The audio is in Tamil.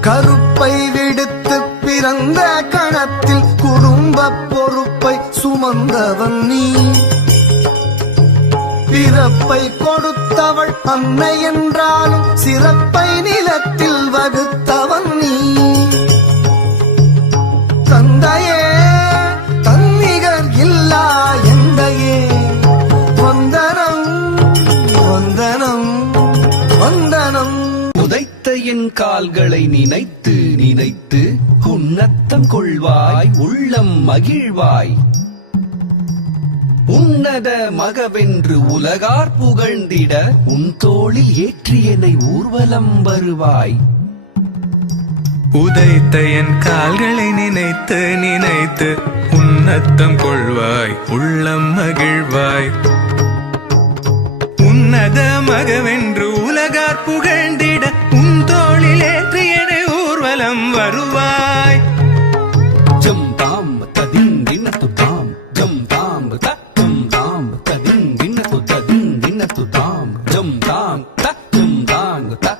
கருப்பை விடுத்து பிறந்த கணத்தில் குடும்ப பொறுப்பை சுமந்தவன் நீ. பிறப்பை கொடுத்தவள் அன்னை என்றாலும் சிறப்பை நிலத்தில் வகுத்தவன் நீ. தந்தையே தன்னிகர் இல்லா எந்தையே வந்தனம் வந்தனம் வந்தனம். உதைத்த என் கால்களை நினைத்து நினைத்து உன்னத்தம் கொள்வாய் உள்ளம் மகிழ்வாய். உன்னத மகவென்று உலகார் புகழ்ந்திட உன் தோளில் ஏற்றியனை ஊர்வலம் வருவாய். உதைத்த என் கால்களை நினைத்து நினைத்து உன்னத்தம் கொள்வாய் உள்ளம் மகிழ்வாய். உன்னத மகவென்று உலகார் புகழ்ந்திட உன் தோளில் ஏற்றியனை ஊர்வலம் வருவாய். ஜம் தாம் ததின் தின்னத்து தாம் ஜம் தாம் தம் தாம் ததின் தின்னத்து தாம் ஜம் தாம் தம் தாங் த